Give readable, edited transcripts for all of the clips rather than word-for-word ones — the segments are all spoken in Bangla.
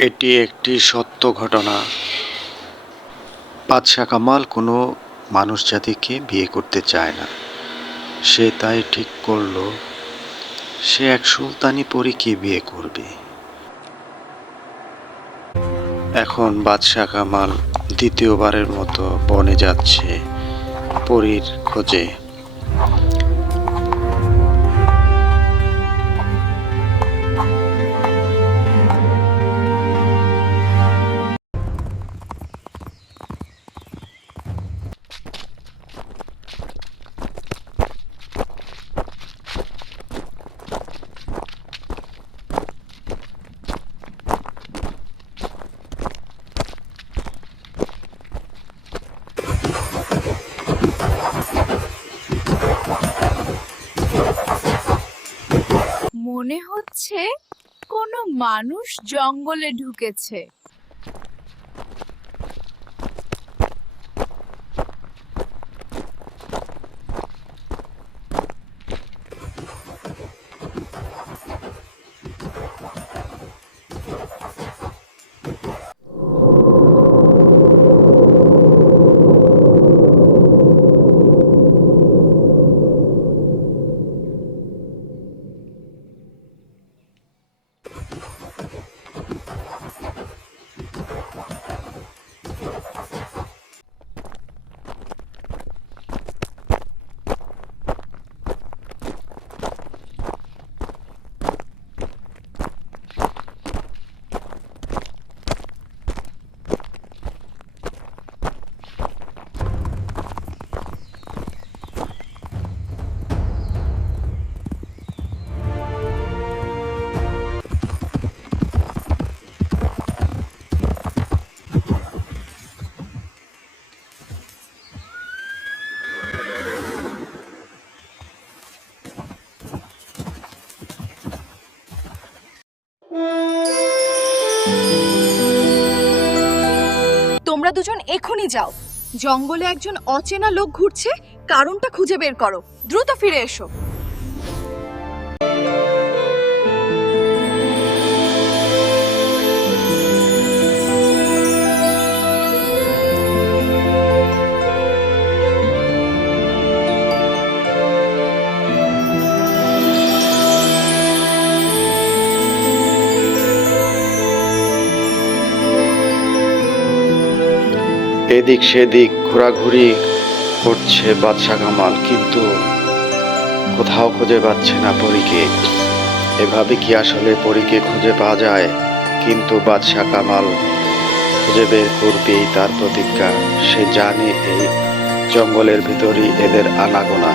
এটি একটি সত্য ঘটনা। বাদশা কামাল কোনো মানুষ জাতিকে বিয়ে করতে চায় না। সে তাই ঠিক করল সে এক সুলতানি পরীকে বিয়ে করবে। এখন বাদশা কামাল দ্বিতীয়বারের মতো বনে যাচ্ছে পরীর খোঁজে। মনে হচ্ছে কোনো মানুষ জঙ্গলে ঢুকেছে। তোমরা দুজন এখনই যাও, জঙ্গলে একজন অচেনা লোক ঘুরছে, কারণটা খুঁজে বের করো, দ্রুত ফিরে এসো। এদিক সেদিক ঘোরাঘুরি করছে বাদশা কামাল, কিন্তু কোথাও খুঁজে পাচ্ছে না পরীকে। এভাবে কি আসলে পরীকে খুঁজে পাওয়া যায়? কিন্তু বাদশা কামাল খুঁজে বের করবেই, তার প্রতিজ্ঞা। সে জানে এই জঙ্গলের ভিতরই এদের আনাগোনা।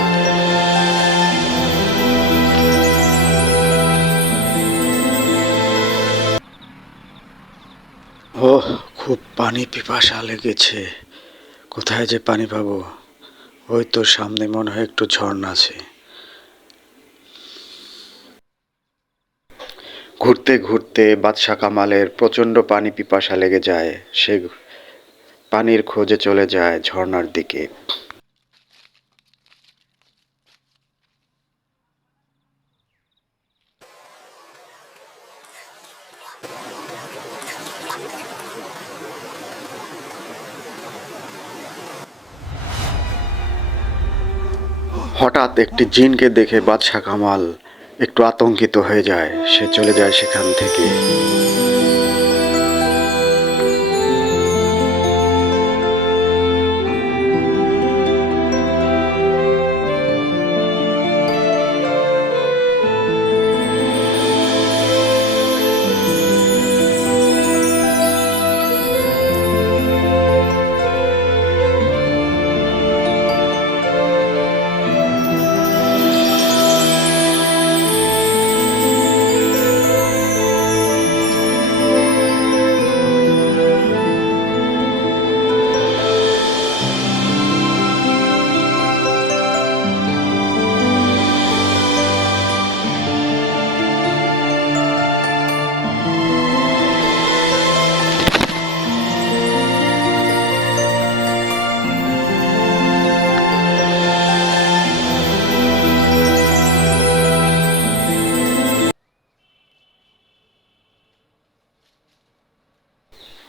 ওহ, খুব পানি পিপাসা লেগেছে। কোথায় যে পানি পাবো? ওই তো সামনে মনে হয় একটু ঝর্ণা আছে। ঘুরতে ঘুরতে বাদশা কামালের প্রচণ্ড পানি পিপাসা লেগে যায়। সে পানির খোঁজে চলে যায় ঝর্ণার দিকে। হঠাৎ একটি জিনকে দেখে বাদশা কামাল একটু আতঙ্কিত হয়ে যায়। সে চলে যায় সেখান থেকে।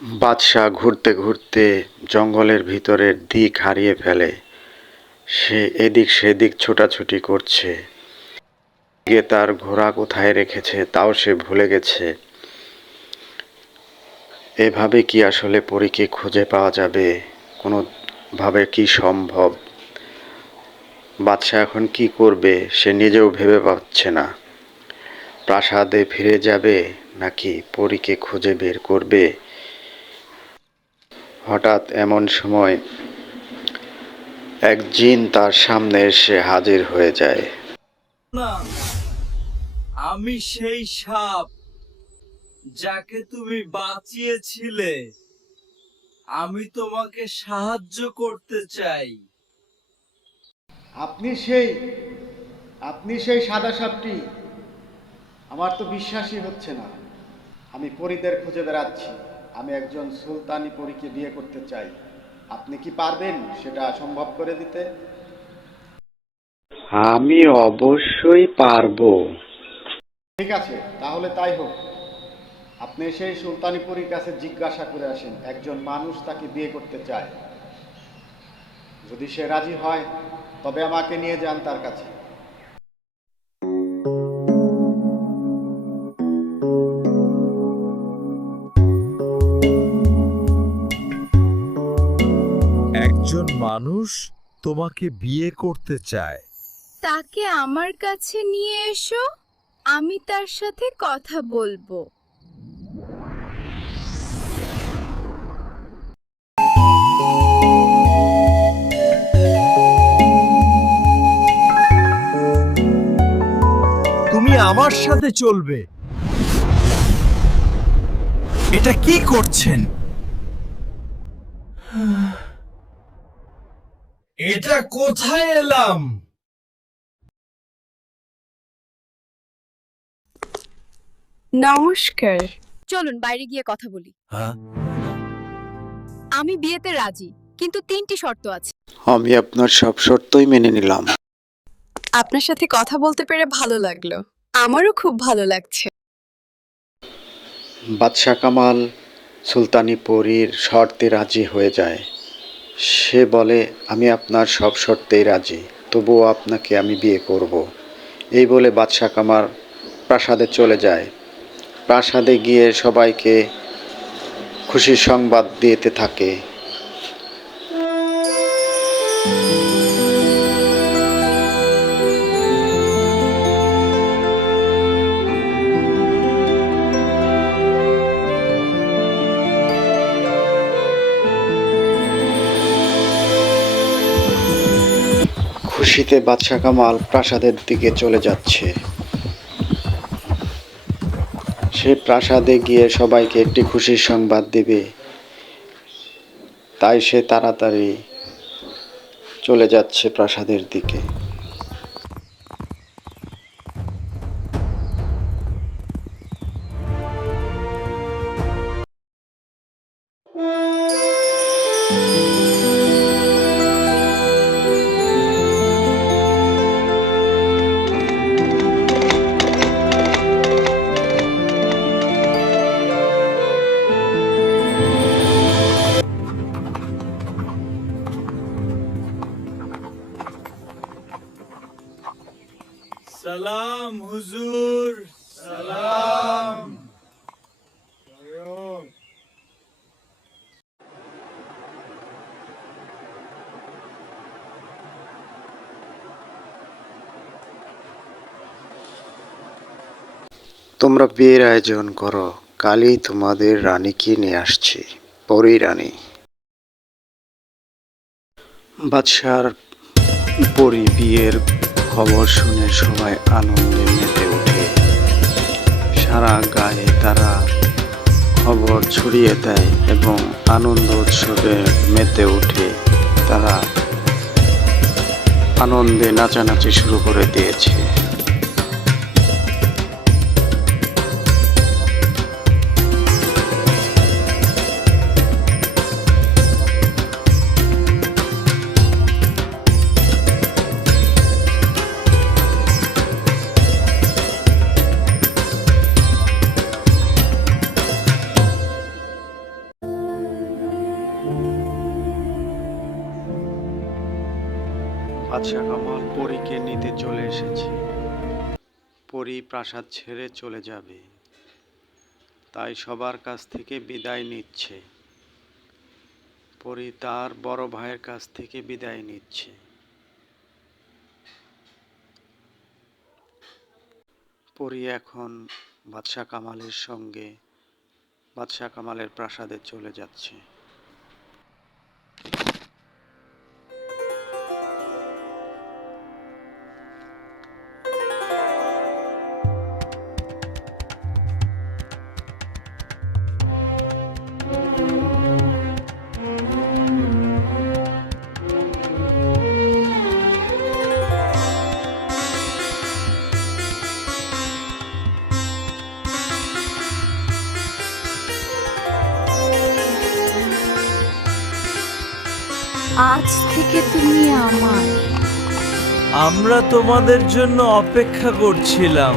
বাদশাহ ঘুরতে ঘুরতে জঙ্গলের ভিতরের দিক হারিয়ে ফেলে। সে এদিক সেদিক ছোটাছুটি করছে, গিয়ে তার ঘোড়া কোথায় রেখেছে তাও সে ভুলে গেছে। এভাবে কি আসলে পরীকে খুঁজে পাওয়া যাবে? কোনোভাবে কি সম্ভব? বাদশাহ এখন কি করবে সে নিজেও ভেবে পাচ্ছে না। প্রাসাদে ফিরে যাবে নাকি পরীকে খুঁজে বের করবে? হঠাৎ এমন সময় এক জিন তার সামনে এসে হাজির হয়ে যায়। না, আমি সেই সাপ যাকে তুমি বাঁচিয়েছিলে। আমি তোমাকে সাহায্য করতে চাই। আপনি সেই সাদা সাপটি? আমার তো বিশ্বাসই হচ্ছে না। আমি পরীদের খুঁজে বেড়াচ্ছি। আমি একজন সুলতানি পরীকে বিয়ে করতে চাই। আপনি কি পারবেন সেটা সম্ভব করে দিতে? আমি অবশ্যই পারবো। ঠিক আছে, তাহলে তাই হোক। আপনি সেই সুলতানি পরীর কাছে জিজ্ঞাসা করে আসেন, একজন মানুষ তাকে বিয়ে করতে চায়। যদি সে রাজি হয় তবে আমাকে নিয়ে যান তার কাছে। একজন মানুষ তোমাকে বিয়ে করতে চায়। তাকে আমার কাছে নিয়ে এসো, আমি তার সাথে কথা বলবো। তুমি আমার সাথে চলবে। এটা কি করছেন? এটা কোথায় এলাম? নমস্কার। চলুন বাইরে গিয়ে কথা বলি। হ্যাঁ, আমি বিয়েতে রাজি, কিন্তু 3টি শর্ত আছে। আমি আপনার সব শর্তই মেনে নিলাম। আপনার সাথে কথা বলতে পেরে ভালো লাগলো। আমারও খুব ভালো লাগছে। বাদশাহ কামাল সুলতানি পরীর শর্তে রাজি হয়ে যায়। সে বলে, আমি আপনার সব শর্তেই রাজি, তবুও আপনাকে আমি বিয়ে করব। এই বলে বাদশাহ কামাল প্রাসাদে চলে যায়। প্রাসাদে গিয়ে সবাইকে খুশির সংবাদ দিতে থাকে। খুশিতে বাদশাহ কামাল প্রাসাদের দিকে চলে যাচ্ছে। সে প্রাসাদে গিয়ে সবাইকে একটি খুশির সংবাদ দিবে, তাই সে তাড়াতাড়ি চলে যাচ্ছে প্রাসাদের দিকে। সালাম হুজুর, সালাম। তোমরা বিয়ের আয়োজন করো, কালই তোমাদের রানীকে নিয়ে আসছি, পরী রানী। বাদশার পরী বিয়ের খবর শুনে সবাই আনন্দে মেতে ওঠে। সারা গায়ে তারা খবর ছড়িয়ে দেয় এবং আনন্দ উৎসবে মেতে ওঠে। তারা আনন্দে নাচানাচি শুরু করে দিয়েছে। বাদশা কামাল পরীকে নিতে চলে এসেছে। পরী প্রাসাদ ছেড়ে চলে যাবে, তাই সবার কাছ থেকে বিদায় নিচ্ছে। পরী তার বড় ভাইয়ের কাছ থেকে বিদায় নিচ্ছে। পরী এখন বাদশা কামালের সঙ্গে বাদশা কামালের প্রাসাদে চলে যাচ্ছে। আজ থেকে তুমি আমার। আমরা তোমাদের জন্য অপেক্ষা করছিলাম।